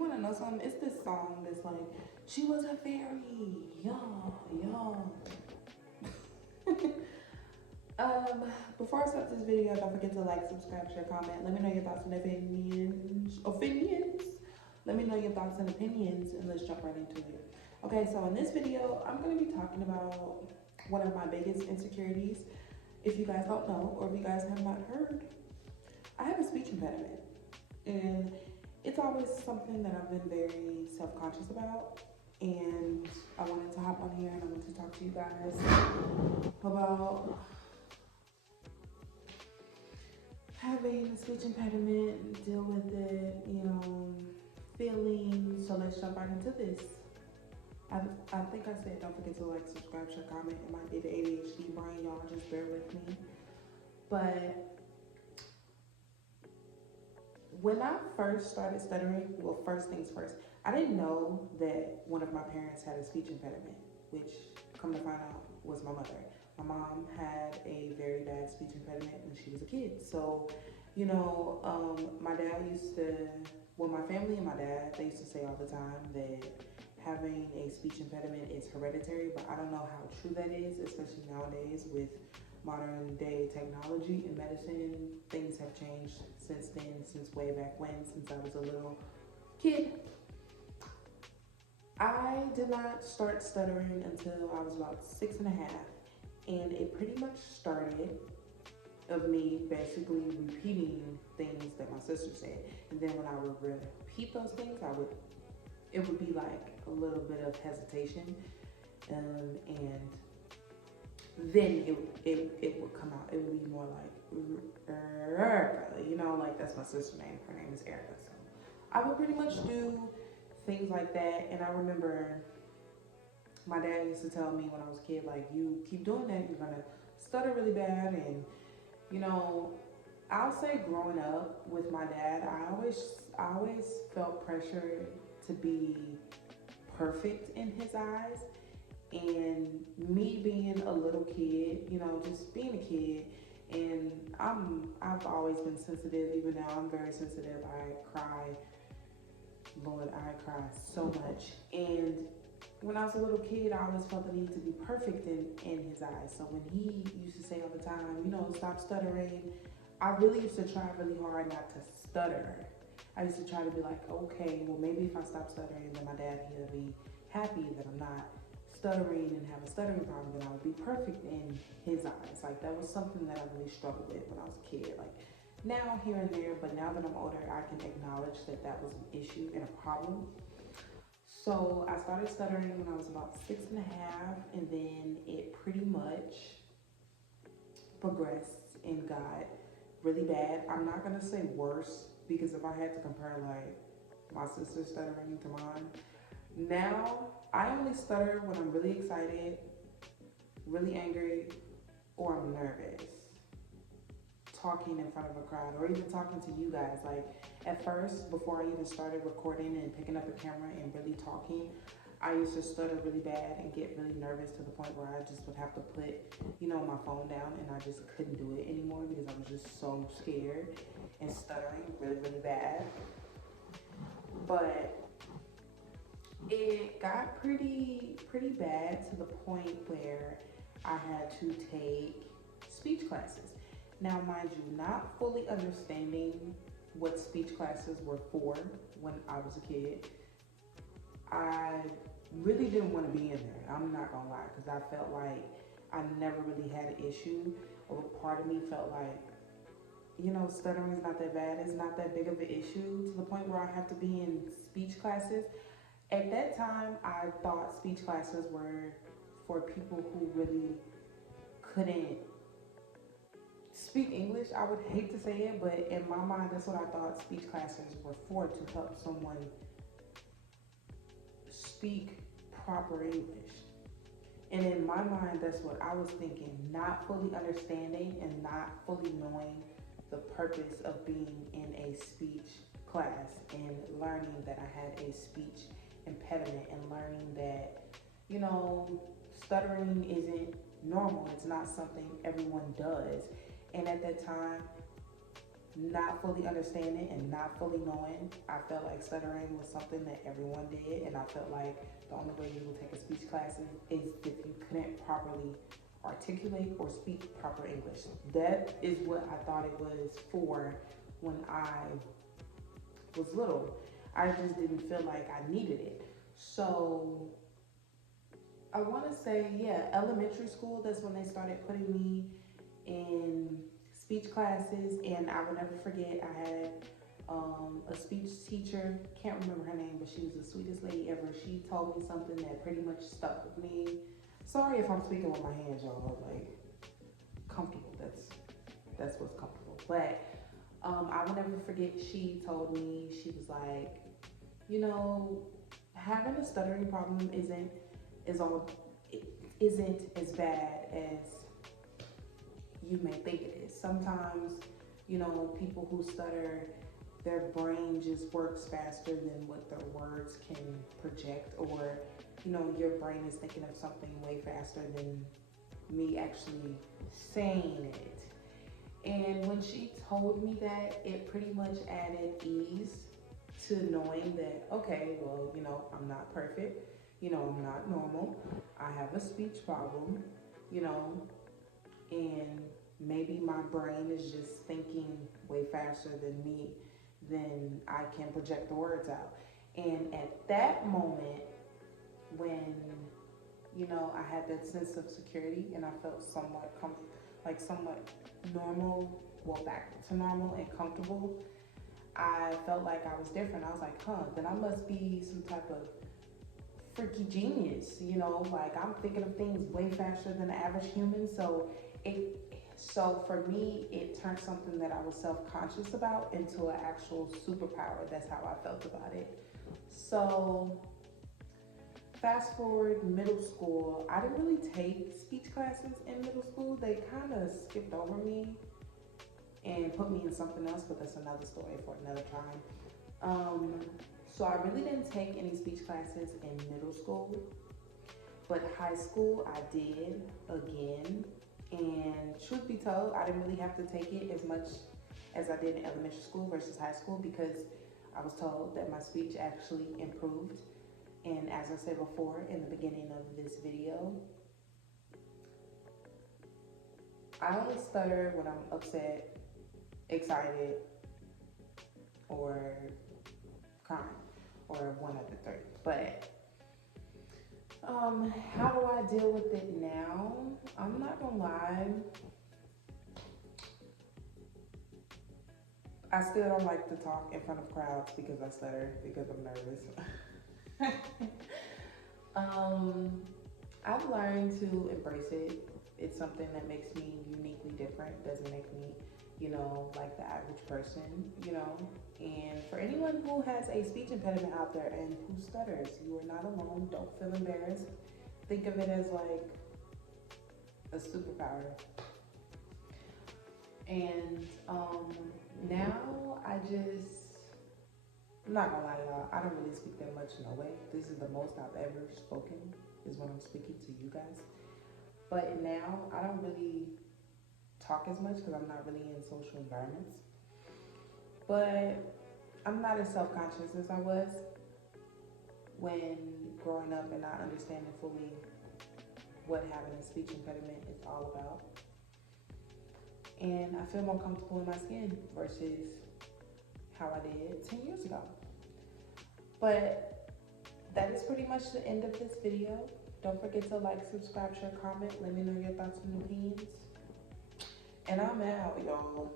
want to know something? It's this song that's like, she was a fairy, young, young. um, Before I start this video, don't forget to like, subscribe, share, comment. Let me know your thoughts and opinions. Opinions? Let me know your thoughts and opinions, and let's jump right into it. Okay, so in this video, I'm going to be talking about one of my biggest insecurities. If you guys don't know, or if you guys have not heard, I have a speech impediment. And it's always something that I've been very self-conscious about. And I wanted to hop on here and I wanted to talk to you guys about having a speech impediment, deal with it, feelings. So let's jump right into this. I think I said don't forget to like, subscribe, share, comment. It might be the ADHD brain, y'all just bear with me. But when I first started stuttering, well, first things first, I didn't know that one of my parents had a speech impediment, which, come to find out, was my mother. My mom had a very bad speech impediment when she was a kid. So, my dad used to, well, my family and my dad, they used to say all the time that having a speech impediment is hereditary, but I don't know how true that is, especially nowadays with modern day technology and medicine. Things have changed since then, since way back when, since I was a little kid. I did not start stuttering until I was about 6 and a half, and it pretty much started of me basically repeating things that my sister said. And then when I would repeat those things, it would be like a little bit of hesitation, and then it would come out. It would be more like Erica, like that's my sister's name. Her name is Erica. So I would pretty much do things like that. And I remember my dad used to tell me when I was a kid, like, you keep doing that, you're gonna stutter really bad. And I'll say growing up with my dad, I always felt pressure to be perfect in his eyes. And me being a little kid, just being a kid, and I've always been sensitive. Even now, I'm very sensitive. I cry, Lord, I cry so much. And when I was a little kid, I always felt the need to be perfect in his eyes. So when he used to say all the time, stop stuttering, I really used to try really hard not to stutter. I used to try to be like, okay, well, maybe if I stop stuttering, then my dad, he'll be happy that I'm not stuttering and have a stuttering problem, then I would be perfect in his eyes. Like, that was something that I really struggled with when I was a kid. Like, now here and there, but now that I'm older, I can acknowledge that that was an issue and a problem. So I started stuttering when I was about 6 and a half, and then it pretty much progressed and got really bad. I'm not gonna say worse, because if I had to compare like my sister's stuttering to mine, now I only stutter when I'm really excited, really angry, or I'm nervous. Talking in front of a crowd, or even talking to you guys. Like, at first, before I even started recording and picking up a camera and really talking, I used to stutter really bad and get really nervous to the point where I just would have to put, my phone down, and I just couldn't do it anymore because I was just so scared and stuttering really, really bad. But it got pretty bad to the point where I had to take speech classes. Now, mind you, not fully understanding what speech classes were for when I was a kid, I really didn't want to be in there. I'm not gonna lie, because I felt like I never really had an issue, or part of me felt like, stuttering is not that bad. It's not that big of an issue to the point where I have to be in speech classes. At that time, I thought speech classes were for people who really couldn't speak English. I would hate to say it, but in my mind, that's what I thought speech classes were for, to help someone speak proper English. And in my mind, that's what I was thinking, not fully understanding and not fully knowing the purpose of being in a speech class, and learning that I had a speech impediment, and learning that, stuttering isn't normal. It's not something everyone does. And at that time, not fully understanding and not fully knowing, I felt like stuttering was something that everyone did, and I felt like the only way you will take a speech class is if you couldn't properly articulate or speak proper English. That is what I thought it was for when I was little. I just didn't feel like I needed it. So I want to say, yeah, elementary school, that's when they started putting me in speech classes. And I will never forget, I had a speech teacher, can't remember her name, but she was the sweetest lady ever. She told me something that pretty much stuck with me. Sorry if I'm speaking with my hands, y'all, like, comfortable, that's what's comfortable. But I will never forget, she told me, she was like, you know, having a stuttering problem isn't as bad as you may think it is. Sometimes, you know, people who stutter, their brain just works faster than what their words can project, or, you know, your brain is thinking of something way faster than me actually saying it. And when she told me that, it pretty much added ease to knowing that, okay, well, you know, I'm not perfect. You know, I'm not normal. I have a speech problem, you know, and maybe my brain is just thinking way faster than I can project the words out. And at that moment, when, you know, I had that sense of security and I felt somewhat somewhat normal, well, back to normal and comfortable, I felt like I was different. I was like, then I must be some type of freaky genius, you know, like I'm thinking of things way faster than the average human. So for me, it turned something that I was self-conscious about into an actual superpower. That's how I felt about it. So fast forward middle school, I didn't really take speech classes in middle school. They kind of skipped over me and put me in something else, but that's another story for another time. So I really didn't take any speech classes in middle school, but high school I did again. And truth be told, I didn't really have to take it as much as I did in elementary school versus high school, because I was told that my speech actually improved. And as I said before in the beginning of this video, I only stutter when I'm upset, excited, or crying, or one of the three. But how do I deal with it now? I'm not gonna lie, I still don't like to talk in front of crowds because I stutter, because I'm nervous. I've learned to embrace it. It's something that makes me uniquely different, doesn't make me, you know, like the average person, you know. And for anyone who has a speech impediment out there and who stutters, you are not alone. Don't feel embarrassed. Think of it as like a superpower. And now I'm not gonna lie, y'all, I don't really speak that much, no way. This is the most I've ever spoken, is when I'm speaking to you guys. But now I don't really talk as much because I'm not really in social environments. But I'm not as self-conscious as I was when growing up and not understanding fully what having a speech impediment is all about. And I feel more comfortable in my skin versus how I did 10 years ago. But that is pretty much the end of this video. Don't forget to like, subscribe, share, comment. Let me know your thoughts and opinions. And I'm out, y'all.